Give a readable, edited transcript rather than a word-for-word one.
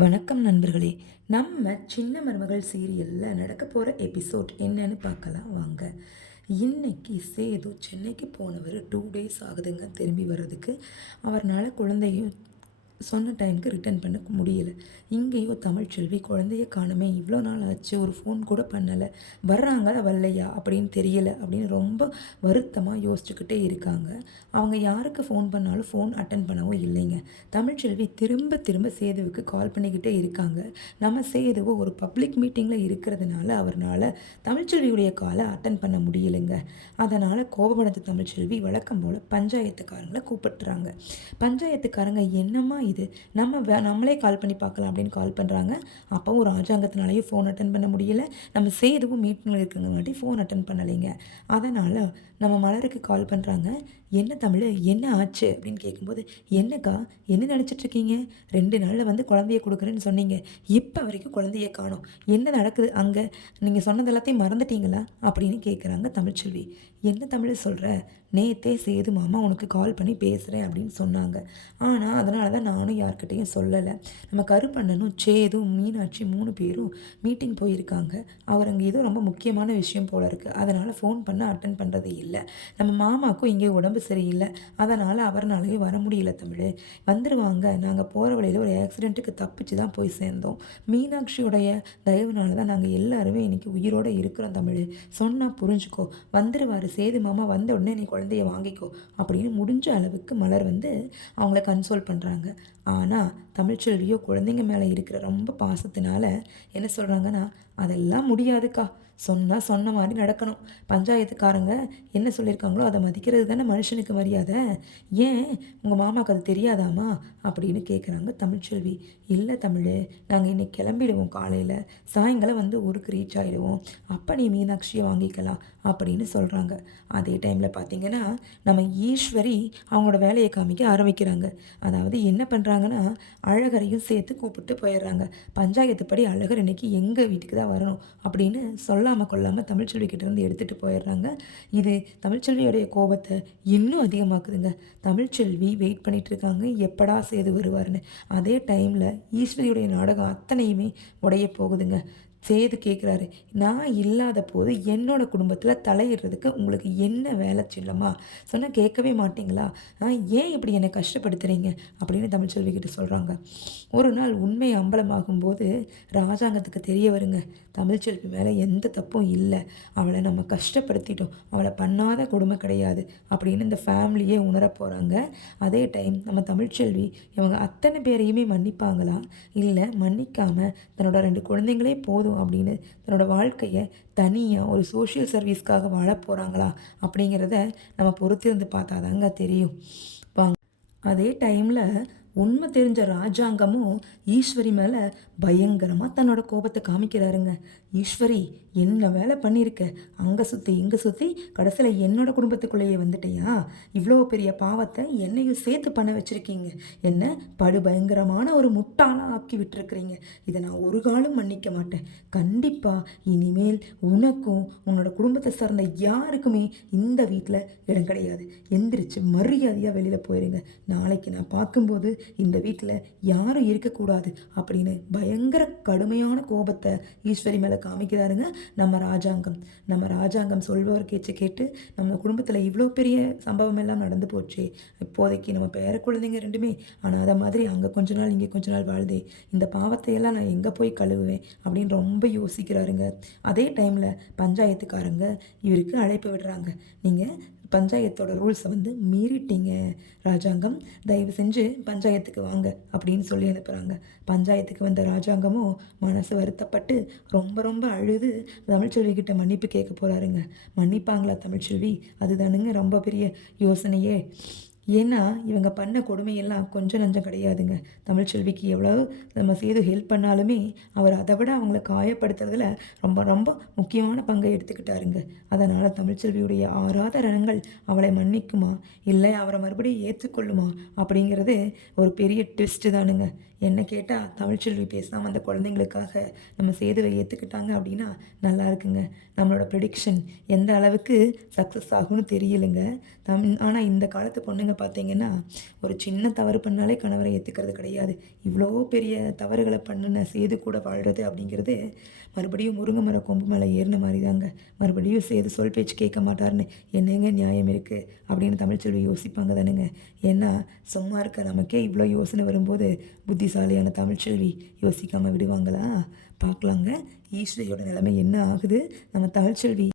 வணக்கம் நண்பர்களே. நம்ம சின்ன மருமகள் சீரியலில் நடக்க போகிற எபிசோட் என்னன்னு பார்க்கலாம் வாங்க. இன்னைக்கு சேது சென்னைக்கு போனவர் 2 டேஸ் ஆகுதுங்க திரும்பி வர்றதுக்கு. அவர்னால குழந்தையும் சொன்ன டைமுக்கு ரிட்டர்ன் பண்ண முடியலை. இங்கேயோ தமிழ்ச்செல்வி குழந்தைய காணுமே, இவ்வளோ நாள் ஆச்சு, ஒரு ஃபோன் கூட பண்ணலை, வர்றாங்களா வரலையா அப்படின்னு தெரியலை அப்படின்னு ரொம்ப வருத்தமாக யோசிச்சுக்கிட்டே இருக்காங்க. அவங்க யாருக்கு ஃபோன் பண்ணாலும் ஃபோன் அட்டன் பண்ணவும் இல்லைங்க. தமிழ்ச்செல்வி திரும்ப திரும்ப சேதுவுக்கு கால் பண்ணிக்கிட்டே இருக்காங்க. நம்ம சேதுவை ஒரு பப்ளிக் மீட்டிங்கில் இருக்கிறதுனால அவர்னால தமிழ்ச்செல்வியுடைய காலை அட்டன் பண்ண முடியலைங்க. அதனால் கோபமடைந்த தமிழ்ச்செல்வி வழக்கம் போல் பஞ்சாயத்துக்காரங்களை கூப்பிட்டுறாங்க. பஞ்சாயத்துக்காரங்க என்னம்மா இது, நம்மளே கால் பண்ணி பார்க்கலாம் அப்படின்னு கால் பண்ணுறாங்க. அப்போவும் ராஜாங்கத்தினாலேயும் ஃபோன் அட்டன் பண்ண முடியல, நம்ம சேதுவும் மீட்டிங்கில் இருக்கிறங்காட்டி ஃபோன் அட்டன் பண்ணலைங்க. அதனால் நம்ம மலருக்கு கால் பண்ணுறாங்க. என்ன தமிழ், என்ன ஆச்சு அப்படின்னு கேட்கும்போது, என்னக்கா என்ன நினச்சிட்ருக்கீங்க, 2 நாளில் வந்து குழந்தைய கொடுக்குறேன்னு சொன்னீங்க, இப்போ வரைக்கும் குழந்தைய காணோம், என்ன நடக்குது அங்கே, நீங்கள் சொன்னது எல்லாத்தையும் மறந்துட்டீங்களா அப்படின்னு கேட்குறாங்க தமிழ்ச்செல்வி. என்ன தமிழ் சொல்கிற, நேத்தே சேது மாமா உனக்கு கால் பண்ணி பேசுகிறேன் அப்படின்னு சொன்னாங்க. ஆனால் அதனால தான் நானும் யார்கிட்டையும் சொல்லலை. நம்ம கருப்பண்ணனும் சேதும் மீனாட்சி 3 பேரும் மீட்டிங் போயிருக்காங்க. அவர் அங்கே ஏதோ ரொம்ப முக்கியமான விஷயம் போல இருக்குது, அதனால் ஃபோன் பண்ண அட்டன் பண்ணுறது இல்லை. நம்ம மாமாவுக்கும் இங்கே உடம்பு சரியில்லை, அதனால் அவர்னாலேயும் வர முடியல தமிழ். வந்துடுவாங்க, நாங்கள் போகிற வழியில் ஒரு ஆக்சிடெண்ட்டுக்கு தப்பிச்சு தான் போய் சேர்ந்தோம். மீனாட்சியோடைய தயவுனால தான் நாங்கள் எல்லாருமே இன்றைக்கி உயிரோடு இருக்கிறோம் தமிழ், சொன்னால் புரிஞ்சுக்கோ, வந்துடுவார் சேது மாமா, வந்த உடனே நீ குழந்தைய வாங்கிக்கோ அப்படின்னு முடிஞ்ச அளவுக்கு மலர் வந்து அவங்கள கன்சோல் பண்ணுறாங்க. ஆனால் தமிழ்ச்செல்வியோ குழந்தைங்க மேலே இருக்கிற ரொம்ப பாசத்தினால என்ன சொல்கிறாங்கன்னா, அதெல்லாம் முடியாதுக்கா, சொன்னால் சொன்ன மாதிரி நடக்கணும், பஞ்சாயத்துக்காரங்க என்ன சொல்லியிருக்காங்களோ அதை மதிக்கிறது தானே மனுஷனுக்கு மரியாதை, ஏன் உங்கள் மாமாவுக்கு அது தெரியாதாமா அப்படின்னு கேட்குறாங்க தமிழ்ச்செல்வி. இல்லை தமிழ், நாங்கள் இன்னைக்கு கிளம்பிடுவோம், காலையில் சாயங்காலம் வந்து ஊருக்கு ரீச் ஆகிடுவோம், அப்போ நீ மீனாட்சியை வாங்கிக்கலாம் அப்படின்னு சொல்கிறாங்க. அதே டைமில் பார்த்திங்கன்னா நம்ம ஈஸ்வரி அவங்களோட வேலையை காமிக்க ஆரம்பிக்கிறாங்க. அதாவது என்ன பண்ணுறாங்கன்னா, அழகரையும் சேர்த்து கூப்பிட்டு போயிடுறாங்க. பஞ்சாயத்துப்படி அழகர் இன்னைக்கு எங்கள் வீட்டுக்கு தான் வரணும் அப்படின்னு சொல்லாமல் கொள்ளாமல் தமிழ்ச்செல்விக்கிட்டேருந்து எடுத்துகிட்டு போயிடுறாங்க. இது தமிழ்ச்செல்வியோடைய கோபத்தை இன்னும் அதிகமாக்குதுங்க. தமிழ்ச்செல்வி வெயிட் பண்ணிகிட்ருக்காங்க, எப்படா சேது வருவார்னு. அதே டைமில் ஈஸ்வரியுடைய நாடகம் அத்தனையுமே உடைய போகுதுங்க. சேது கேட்குறாரு, நான் இல்லாத போது என்னோடய குடும்பத்தில் தலையிடுறதுக்கு உங்களுக்கு என்ன வேலை செல்லம்மா, சொன்னால் கேட்கவே மாட்டிங்களா, ஏன் இப்படி என்னை கஷ்டப்படுத்துகிறீங்க அப்படின்னு தமிழ்ச்செல்விக்கிட்ட சொல்கிறாங்க. ஒரு நாள் உண்மை அம்பலமாகும்போது ராஜாங்கத்துக்கு தெரிய வருங்க, தமிழ்ச்செல்வி மேலே எந்த தப்பும் இல்லை, அவளை நம்ம கஷ்டப்படுத்திட்டோம், அவளை பண்ணாத கொடுமை கிடையாது அப்படின்னு இந்த ஃபேமிலியே உணர போகிறாங்க. அதே டைம் நம்ம தமிழ்ச்செல்வி இவங்க அத்தனை பேரையுமே மன்னிப்பாங்களா, இல்லை மன்னிக்காமல் தன்னோட 2 குழந்தைங்களே போதும் அப்படின்னு தன்னோட வாழ்க்கையை தனியாக ஒரு சோஷியல் சர்வீஸ்க்காக வாழ போகிறாங்களா அப்படிங்கிறத நம்ம பொறுத்திருந்து பார்த்தா தாங்க தெரியும் வாங்க. அதே டைமில் உண்மை தெரிஞ்ச ராஜாங்கமும் ஈஸ்வரி மேலே பயங்கரமாக தன்னோட கோபத்தை காமிக்கிறாருங்க. ஈஸ்வரி, என்ன வேலை பண்ணியிருக்க, அங்கே சுற்றி இங்கே சுற்றி கடைசியில் என்னோட குடும்பத்துக்குள்ளேயே வந்துட்டியா, இவ்வளோ பெரிய பாவத்தை என்னையும் சேர்த்து பண்ண வச்சுருக்கீங்க, என்ன படுபயங்கரமான ஒரு முட்டாளாக ஆக்கி விட்டுருக்குறீங்க, இதை நான் ஒரு காலம் மன்னிக்க மாட்டேன், கண்டிப்பாக இனிமேல் உனக்கும் உன்னோட குடும்பத்தை சார்ந்த யாருக்குமே இந்த வீட்டில் இடம் கிடையாது, எந்திரிச்சு மரியாதையாக வெளியில் போயிடுங்க, நாளைக்கு நான் பார்க்கும்போது இந்த வீட்டில் யாரும் இருக்கக்கூடாது அப்படின்னு பயங்கர கடுமையான கோபத்தை ஈஸ்வரி மேலே காமிக்கிறாருங்க நம்ம ராஜாங்கம் சொல்பவர் கேட்டு கேட்டு நம்ம குடும்பத்தில் இவ்வளோ பெரிய சம்பவம் எல்லாம் நடந்து போச்சு, இப்போதைக்கு நம்ம பேர குழந்தைங்க 2மே ஆனால் அதை மாதிரி அங்கே கொஞ்ச நாள் இங்கே கொஞ்ச நாள் வாழ்தே, இந்த பாவத்தையெல்லாம் நான் எங்கே போய் கழுவுவேன் அப்படின்னு ரொம்ப யோசிக்கிறாருங்க. அதே டைமில் பஞ்சாயத்துக்காரங்க இவருக்கு அழைப்பு விடுறாங்க, நீங்கள் பஞ்சாயத்தோட ரூல்ஸை வந்து மீறிட்டீங்க ராஜாங்கம், தயவு செஞ்சு பஞ்சாயத்துக்கு வாங்க அப்படின்னு சொல்லி அனுப்புகிறாங்க. பஞ்சாயத்துக்கு வந்த ராஜாங்கமும் மனசு வருத்தப்பட்டு ரொம்ப ரொம்ப அழுது தமிழ்ச்செல்விக்கிட்ட மன்னிப்பு கேட்க போகிறாருங்க. மன்னிப்பாங்களா தமிழ்ச்செல்வி, அதுதானுங்க ரொம்ப பெரிய யோசனையே. ஏன்னா இவங்க பண்ண கொடுமையெல்லாம் கொஞ்சம் நஞ்சம் கிடையாதுங்க. தமிழ்ச்செல்விக்கு எவ்வளோ நம்ம சேது ஹெல்ப் பண்ணாலுமே அவர் அதை விட அவங்கள காயப்படுத்துறதுல ரொம்ப ரொம்ப முக்கியமான பங்கை எடுத்துக்கிட்டாருங்க. அதனால் தமிழ்ச்செல்வியுடைய ஆறாத ரணங்கள் அவளை மன்னிக்குமா இல்லை அவரை மறுபடியும் ஏற்றுக்கொள்ளுமா அப்படிங்கிறது ஒரு பெரிய ட்விஸ்ட்டு தானுங்க. என்ன கேட்டால் தமிழ்ச்செல்வி பேசாமல் அந்த குழந்தைங்களுக்காக நம்ம சேதுவை ஏற்றுக்கிட்டாங்க அப்படின்னா நல்லா இருக்குங்க. நம்மளோட ப்ரெடிக்ஷன் எந்த அளவுக்கு சக்ஸஸ் ஆகும்னு தெரியலைங்க. ஆனால் இந்த காலத்து பொண்ணுங்க பார்த்தீங்கன்னா ஒரு சின்ன தவறு பண்ணாலே கணவரை ஏற்றுக்கிறது கிடையாது. இவ்வளோ பெரிய தவறுகளை பண்ணின சேது கூட வாழ்கிறது அப்படிங்கிறது மறுபடியும் முருங்கை மர கொம்பு மேலே ஏறின மாதிரி தாங்க. மறுபடியும் சேது சொல் பேச்சு கேட்க மாட்டார்னு என்னங்க நியாயம் இருக்குது அப்படின்னு தமிழ்ச்செல்வி யோசிப்பாங்க தானுங்க. ஏன்னா சும்மா இருக்க நமக்கே இவ்வளோ யோசனை வரும்போது புத்திசாலியான தமிழ்ச்செல்வி யோசிக்காமல் விடுவாங்களா? பார்க்கலாங்க ஈஸ்வரியோட நிலைமை என்ன ஆகுது. நம்ம தமிழ்ச்செல்வி